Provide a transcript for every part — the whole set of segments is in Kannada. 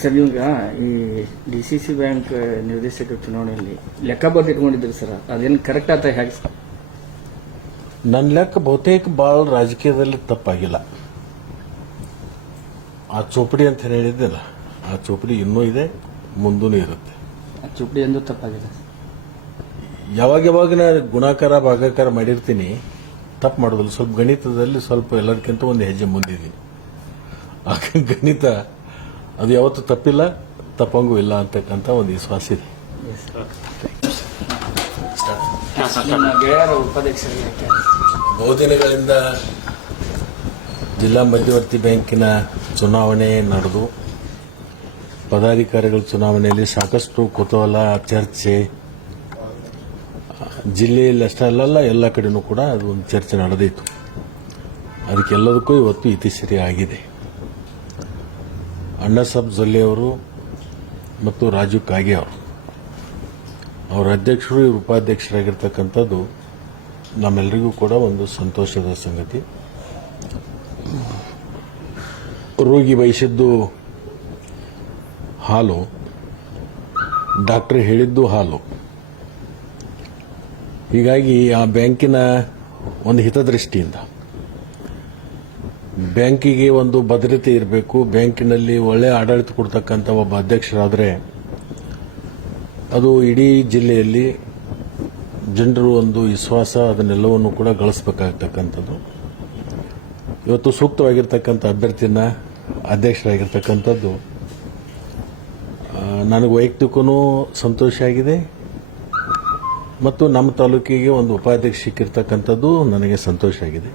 ಸರ್ ನಿಮ್ಗೆ ಈ ಡಿ ಸಿ ಸಿ ಬ್ಯಾಂಕ್ ನಿರ್ದೇಶಕ ಚುನಾವಣೆಯಲ್ಲಿ ಲೆಕ್ಕ ಬರ್ದು ಇಟ್ಕೊಂಡಿದ್ರು ಸರ್ ಅದೇನು ಕರೆಕ್ಟ್ ಆತ ಹೇಗೆ ನನ್ನ ಲೆಕ್ಕ ಬಹುತೇಕ ಭಾಳ ರಾಜಕೀಯದಲ್ಲಿ ತಪ್ಪಾಗಿಲ್ಲ ಆ ಚೋಪಡಿ ಅಂತ ಹೇಳಿದ್ದಿಲ್ಲ ಆ ಚೋಪಡಿ ಇನ್ನೂ ಇದೆ ಮುಂದೂ ಇರುತ್ತೆ ಚೋಪಡಿ ಎಂದು ತಪ್ಪಾಗಿದೆ ಯಾವಾಗ ಯಾವಾಗ ನಾನು ಗುಣಾಕಾರ ಭಾಗಾಕಾರ ಮಾಡಿರ್ತೀನಿ ತಪ್ಪು ಮಾಡೋದಿಲ್ಲ ಸ್ವಲ್ಪ ಗಣಿತದಲ್ಲಿ ಸ್ವಲ್ಪ ಎಲ್ಲದಕ್ಕಿಂತ ಒಂದು ಹೆಜ್ಜೆ ಮುಂದಿದ್ದೀನಿ ಆ ಗಣಿತ ಅದು ಯಾವತ್ತೂ ತಪ್ಪಿಲ್ಲ ತಪ್ಪಂಗೂ ಇಲ್ಲ ಅಂತಕ್ಕಂಥ ಒಂದು ವಿಶ್ವಾಸ ಇದೆ ಬಹುದಿನಗಳಿಂದ ಜಿಲ್ಲಾ ಮಧ್ಯವರ್ತಿ ಬ್ಯಾಂಕಿನ ಚುನಾವಣೆ ನಡೆದು ಪದಾಧಿಕಾರಿಗಳ ಚುನಾವಣೆಯಲ್ಲಿ ಸಾಕಷ್ಟು ಕುತೂಹಲ ಚರ್ಚೆ ಜಿಲ್ಲೆಯಲ್ಲಿ ಅಷ್ಟೇ ಅಲ್ಲಲ್ಲ ಎಲ್ಲ ಕಡೆಯೂ ಕೂಡ ಅದು ಒಂದು ಚರ್ಚೆ ನಡೆದಿತ್ತು ಅದಕ್ಕೆಲ್ಲದಕ್ಕೂ ಇವತ್ತು ಇತಿಸರಿ ಆಗಿದೆ ಜೊಲ್ಲೆ ಅವರು ಮತ್ತು ರಾಜು ಕಾಗೆ ಅವರು ಅವರ ಅಧ್ಯಕ್ಷರು ಇವರು ಉಪಾಧ್ಯಕ್ಷರಾಗಿರ್ತಕ್ಕಂಥದ್ದು ನಮ್ಮೆಲ್ಲರಿಗೂ ಕೂಡ ಒಂದು ಸಂತೋಷದ ಸಂಗತಿ ರೋಗಿ ಬಯಸಿದ್ದು ಹಾಲು ಡಾಕ್ಟ್ರ್ ಹೇಳಿದ್ದು ಹಾಲು ಹೀಗಾಗಿ ಆ ಬ್ಯಾಂಕಿನ ಒಂದು ಹಿತದೃಷ್ಟಿಯಿಂದ ಬ್ಯಾಂಕಿಗೆ ಒಂದು ಭದ್ರತೆ ಇರಬೇಕು ಬ್ಯಾಂಕಿನಲ್ಲಿ ಒಳ್ಳೆ ಆಡಳಿತ ಕೊಡ್ತಕ್ಕಂಥ ಒಬ್ಬ ಅಧ್ಯಕ್ಷರಾದರೆ ಅದು ಇಡೀ ಜಿಲ್ಲೆಯಲ್ಲಿ ಜನರು ಒಂದು ವಿಶ್ವಾಸ ಅದನ್ನೆಲ್ಲವನ್ನು ಕೂಡ ಗಳಿಸ್ಬೇಕಾಗ್ತಕ್ಕಂಥದ್ದು ಇವತ್ತು ಸೂಕ್ತವಾಗಿರ್ತಕ್ಕಂಥ ಅಭ್ಯರ್ಥಿನ ಅಧ್ಯಕ್ಷರಾಗಿರ್ತಕ್ಕಂಥದ್ದು ನನಗೆ ವೈಯಕ್ತಿಕವೂ ಸಂತೋಷ ಆಗಿದೆ ಮತ್ತು ನಮ್ಮ ತಾಲೂಕಿಗೆ ಒಂದು ಉಪಾಧ್ಯಕ್ಷ ಸಿಕ್ಕಿರ್ತಕ್ಕಂಥದ್ದು ನನಗೆ ಸಂತೋಷ ಆಗಿದೆ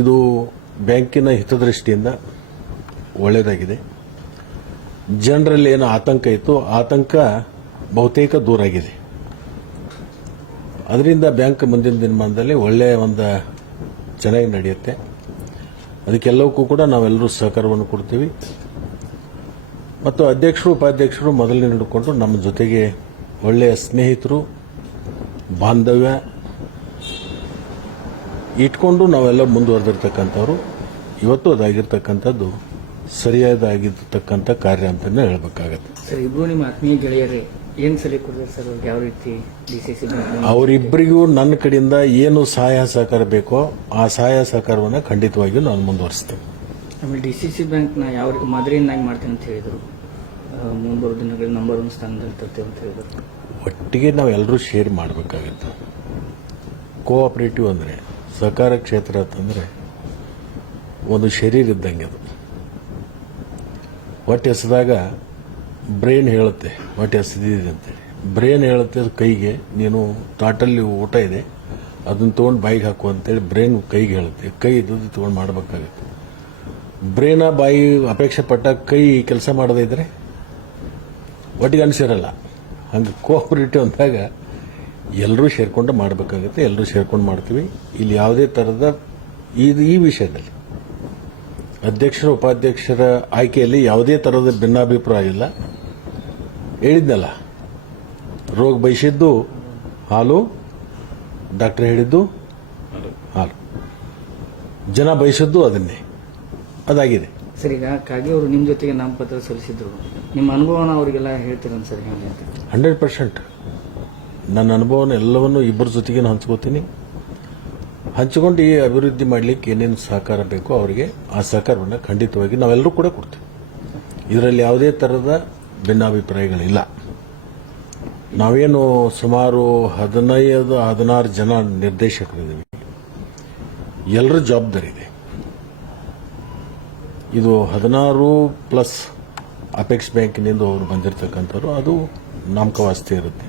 ಇದು ಬ್ಯಾಂಕಿನ ಹಿತದೃಷ್ಟಿಯಿಂದ ಒಳ್ಳೆಯದಾಗಿದೆ ಜನರಲ್ಲಿ ಏನು ಆತಂಕ ಇತ್ತು ಆತಂಕ ಬಹುತೇಕ ಆಗಿದೆ ಅದರಿಂದ ಬ್ಯಾಂಕ್ ಮುಂದಿನ ದಿನಮಾನದಲ್ಲಿ ಒಳ್ಳೆಯ ಒಂದು ಚೆನ್ನಾಗಿ ನಡೆಯುತ್ತೆ ಅದಕ್ಕೆಲ್ಲವಕ್ಕೂ ಕೂಡ ನಾವೆಲ್ಲರೂ ಸಹಕಾರವನ್ನು ಕೊಡ್ತೀವಿ ಮತ್ತು ಅಧ್ಯಕ್ಷರು ಉಪಾಧ್ಯಕ್ಷರು ಮೊದಲನೇ ಹಿಡ್ಕೊಂಡು ನಮ್ಮ ಜೊತೆಗೆ ಒಳ್ಳೆಯ ಸ್ನೇಹಿತರು ಬಾಂಧವ್ಯ ಇಟ್ಕೊಂಡು ನಾವೆಲ್ಲ ಮುಂದುವರೆದಿರ್ತಕ್ಕಂಥವ್ರು ಇವತ್ತು ಅದಾಗಿರ್ತಕ್ಕಂಥದ್ದು ಸರಿಯಾದಾಗಿರ್ತಕ್ಕಂಥ ಕಾರ್ಯ ಅಂತಲೇ ಹೇಳಬೇಕಾಗತ್ತೆ ಸರ್ ಇಬ್ಬರು ನಿಮ್ಮ ಆತ್ಮೀಯ ಗೆಳೆಯರೇ ಏನು ಸಲಹೆ ಕೊಡ್ತಾರೆ ಸರ್ ಯಾವ ರೀತಿ ಡಿ ಸಿ ಸಿ ಅವರಿಬ್ಬರಿಗೂ ನನ್ನ ಕಡೆಯಿಂದ ಏನು ಸಹಾಯ ಸಹಕಾರ ಬೇಕೋ ಆ ಸಹಾಯ ಸಹಕಾರವನ್ನು ಖಂಡಿತವಾಗಿಯೂ ನಾನು ಮುಂದುವರಿಸ್ತೇನೆ ಆಮೇಲೆ ಡಿ ಸಿ ಸಿ ಬ್ಯಾಂಕ್ನ ಯಾವ ರೀತಿ ಮಾದರಿಯನ್ನಾಗಿ ಮಾಡ್ತೀನಿ ಅಂತ ಹೇಳಿದರು ಮುಂಬರುವ ದಿನಗಳಲ್ಲಿ ನಂಬರ್ ಒನ್ ಸ್ಥಾನದಲ್ಲಿ ತರ್ತೇವೆ ಅಂತ ಹೇಳಿದರು ಒಟ್ಟಿಗೆ ನಾವೆಲ್ಲರೂ ಶೇರ್ ಮಾಡಬೇಕಾಗತ್ತೆ ಕೋಆಪರೇಟಿವ್ ಅಂದರೆ ಸಹಕಾರ ಕ್ಷೇತ್ರ ಅಂತಂದರೆ ಒಂದು ಶರೀರ ಇದ್ದಂಗೆ ಅದು ಹೊಟ್ಟೆ ಎಸೆದಾಗ ಬ್ರೈನ್ ಹೇಳುತ್ತೆ ಹೊಟ್ಟೆ ಎಸೆದಿದೆ ಅಂತೇಳಿ ಬ್ರೈನ್ ಹೇಳುತ್ತೆ ಅದು ಕೈಗೆ ನೀನು ತಾಟಲ್ಲಿ ಊಟ ಇದೆ ಅದನ್ನ ತೊಗೊಂಡು ಬಾಯಿಗೆ ಹಾಕು ಅಂತೇಳಿ ಬ್ರೈನ್ ಕೈಗೆ ಹೇಳುತ್ತೆ ಕೈ ಇದ್ದು ತೊಗೊಂಡು ಮಾಡಬೇಕಾಗುತ್ತೆ ಬ್ರೈನ ಬಾಯಿ ಅಪೇಕ್ಷೆ ಪಟ್ಟ ಕೈ ಕೆಲಸ ಮಾಡದೇ ಇದ್ರೆ ಒಟ್ಟಿಗೆ ಅನಿಸಿರಲ್ಲ ಹಂಗೆ ಕೋಪರೇಟಿವ್ ಅಂದಾಗ ಎಲ್ಲರೂ ಸೇರ್ಕೊಂಡು ಮಾಡಬೇಕಾಗುತ್ತೆ ಎಲ್ಲರೂ ಸೇರ್ಕೊಂಡು ಮಾಡ್ತೀವಿ ಇಲ್ಲಿ ಯಾವುದೇ ಥರದ ಇದು ಈ ವಿಷಯದಲ್ಲಿ ಅಧ್ಯಕ್ಷರ ಉಪಾಧ್ಯಕ್ಷರ ಆಯ್ಕೆಯಲ್ಲಿ ಯಾವುದೇ ಥರದ ಭಿನ್ನಾಭಿಪ್ರಾಯ ಇಲ್ಲ ಹೇಳಿದ್ನಲ್ಲ ರೋಗ ಬಯಸಿದ್ದು ಹಾಲು ಡಾಕ್ಟರ್ ಹೇಳಿದ್ದು ಹಾಲು ಜನ ಬಯಸಿದ್ದು ಅದನ್ನೇ ಅದಾಗಿದೆ ಸರಿ ಈಗ ಕಾಗೆ ಅವರು ನಿಮ್ಮ ಜೊತೆಗೆ ನಾಮಪತ್ರ ಸಲ್ಲಿಸಿದ್ರು ನಿಮ್ಮ ಅನುಭವನ ಅವರಿಗೆಲ್ಲ ಹೇಳ್ತೀರ ಸರಿ ಹಂಡ್ರೆಡ್ ಪರ್ಸೆಂಟ್ ನನ್ನ ಅನುಭವನ ಎಲ್ಲವನ್ನು ಇಬ್ಬರ ಜೊತೆಗೆ ಹಂಚ್ಕೋತೀನಿ ಹಂಚಿಕೊಂಡು ಈ ಅಭಿವೃದ್ಧಿ ಮಾಡಲಿಕ್ಕೆ ಏನೇನು ಸಹಕಾರ ಬೇಕೋ ಅವರಿಗೆ ಆ ಸಹಕಾರವನ್ನು ಖಂಡಿತವಾಗಿ ನಾವೆಲ್ಲರೂ ಕೂಡ ಕೊಡ್ತೀವಿ ಇದರಲ್ಲಿ ಯಾವುದೇ ಥರದ ಭಿನ್ನಾಭಿಪ್ರಾಯಗಳಿಲ್ಲ ನಾವೇನು ಸುಮಾರು ಹದಿನೈದು ಹದಿನಾರು ಜನ ನಿರ್ದೇಶಕರಿದ್ದೀವಿ ಎಲ್ಲರ ಜವಾಬ್ದಾರಿ ಇದೆ ಇದು ಹದಿನಾರು ಪ್ಲಸ್ ಅಪೆಕ್ಸ್ ಬ್ಯಾಂಕಿನಿಂದ ಅವರು ಬಂದಿರತಕ್ಕಂಥವ್ರು ಅದು ನಾಮಕವಾಸ್ತಿ ಇರುತ್ತೆ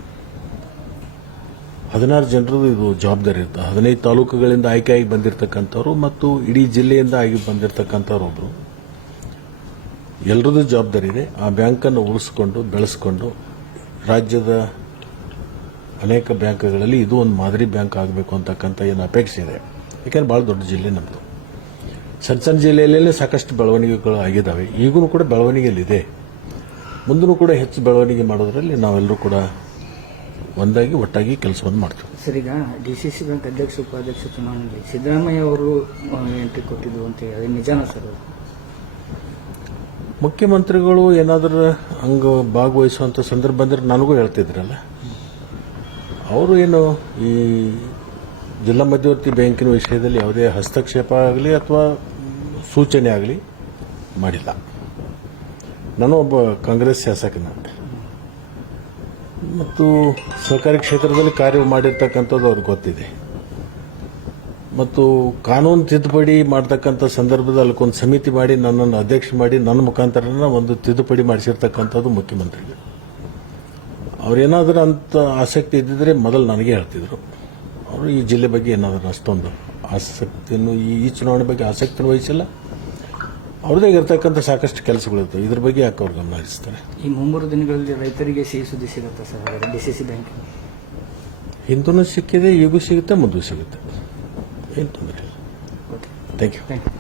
ಹದಿನಾರು ಜನರದ್ದು ಇದು ಜವಾಬ್ದಾರಿ ಇರುತ್ತೆ ಹದಿನೈದು ತಾಲೂಕುಗಳಿಂದ ಆಯ್ಕೆಯಾಗಿ ಬಂದಿರತಕ್ಕಂಥವ್ರು ಮತ್ತು ಇಡೀ ಜಿಲ್ಲೆಯಿಂದ ಆಗಿ ಬಂದಿರತಕ್ಕಂಥವ್ರೊಬ್ಬರು ಎಲ್ಲರದ್ದು ಜವಾಬ್ದಾರಿ ಇದೆ ಆ ಬ್ಯಾಂಕನ್ನು ಉಳಿಸ್ಕೊಂಡು ಬೆಳೆಸ್ಕೊಂಡು ರಾಜ್ಯದ ಅನೇಕ ಬ್ಯಾಂಕ್ಗಳಲ್ಲಿ ಇದು ಒಂದು ಮಾದರಿ ಬ್ಯಾಂಕ್ ಆಗಬೇಕು ಅಂತಕ್ಕಂಥ ಏನು ಅಪೇಕ್ಷೆ ಇದೆ ಯಾಕೆಂದ್ರೆ ಭಾಳ ದೊಡ್ಡ ಜಿಲ್ಲೆ ನಮ್ಮದು ಸಣ್ಣ ಸಣ್ಣ ಜಿಲ್ಲೆಯಲ್ಲೇ ಸಾಕಷ್ಟು ಬೆಳವಣಿಗೆಗಳು ಆಗಿದ್ದಾವೆ ಈಗೂ ಕೂಡ ಬೆಳವಣಿಗೆಯಲ್ಲಿದೆ ಮುಂದೂ ಕೂಡ ಹೆಚ್ಚು ಬೆಳವಣಿಗೆ ಮಾಡೋದರಲ್ಲಿ ನಾವೆಲ್ಲರೂ ಕೂಡ ಒಂದಾಗಿ ಒಟ್ಟಾಗಿ ಕೆಲಸವನ್ನು ಮಾಡ್ತೀವಿ ಸರ್ ಈಗ ಡಿ ಸಿ ಸಿ ಬ್ಯಾಂಕ್ ಅಧ್ಯಕ್ಷ ಉಪಾಧ್ಯಕ್ಷ ಚುನಾವಣೆಗೆ ಸಿದ್ದರಾಮಯ್ಯ ಅವರು ಎಂಟ್ರಿ ಕೊಟ್ಟಿದ್ದು ಅಂತ ಹೇಳಿ ಸರ್ ಮುಖ್ಯಮಂತ್ರಿಗಳು ಏನಾದರೂ ಹಂಗ ಭಾಗವಹಿಸುವಂಥ ಸಂದರ್ಭ ಅಂದರೆ ನನಗೂ ಹೇಳ್ತಿದ್ರಲ್ಲ ಅವರು ಏನು ಈ ಜಿಲ್ಲಾ ಮಧ್ಯವರ್ತಿ ಬ್ಯಾಂಕಿನ ವಿಷಯದಲ್ಲಿ ಯಾವುದೇ ಹಸ್ತಕ್ಷೇಪ ಆಗಲಿ ಅಥವಾ ಸೂಚನೆ ಆಗಲಿ ಮಾಡಿಲ್ಲ ನಾನು ಒಬ್ಬ ಕಾಂಗ್ರೆಸ್ ಶಾಸಕನಂತೆ ಮತ್ತು ಸರ್ಕಾರಿ ಕ್ಷೇತ್ರದಲ್ಲಿ ಕಾರ್ಯ ಮಾಡಿರ್ತಕ್ಕಂಥದ್ದು ಅವ್ರಿಗೆ ಗೊತ್ತಿದೆ ಮತ್ತು ಕಾನೂನು ತಿದ್ದುಪಡಿ ಮಾಡ್ತಕ್ಕಂಥ ಸಂದರ್ಭದಲ್ಲಿ ಅಲ್ಲಿಗೊಂದು ಸಮಿತಿ ಮಾಡಿ ನನ್ನನ್ನು ಅಧ್ಯಕ್ಷ ಮಾಡಿ ನನ್ನ ಮುಖಾಂತರನ ಒಂದು ತಿದ್ದುಪಡಿ ಮಾಡಿಸಿರ್ತಕ್ಕಂಥದ್ದು ಮುಖ್ಯಮಂತ್ರಿಗಳು ಅವ್ರೇನಾದರೂ ಅಂತ ಆಸಕ್ತಿ ಇದ್ದಿದ್ರೆ ಮೊದಲು ನನಗೆ ಹೇಳ್ತಿದ್ರು ಅವರು ಈ ಜಿಲ್ಲೆ ಬಗ್ಗೆ ಏನಾದರೂ ಅಷ್ಟೊಂದು ಆಸಕ್ತಿಯನ್ನು ಈ ಚುನಾವಣೆ ಬಗ್ಗೆ ಆಸಕ್ತಿ ವಹಿಸಿಲ್ಲ ಅವ್ರದೇ ಇರ್ತಕ್ಕಂಥ ಸಾಕಷ್ಟು ಕೆಲಸಗಳಿರ್ತವೆ ಇದ್ರ ಬಗ್ಗೆ ಯಾಕೆ ಅವ್ರು ಗಮನ ಹರಿಸ್ತಾರೆ ಈ ಮುಂಬರುವ ದಿನಗಳಲ್ಲಿ ರೈತರಿಗೆ ಸಿಹಿ ಸುದ್ದಿ ಸಿಗುತ್ತೆ sir D C C bank Hindu ಸಿಕ್ಕಿದೆ ಈಗೂ ಸಿಗುತ್ತೆ ಮುಂದೂ ಸಿಗುತ್ತೆ ಏನು ತೊಂದರೆ ಇಲ್ಲ ಥ್ಯಾಂಕ್ ಯು ಥ್ಯಾಂಕ್ ಯು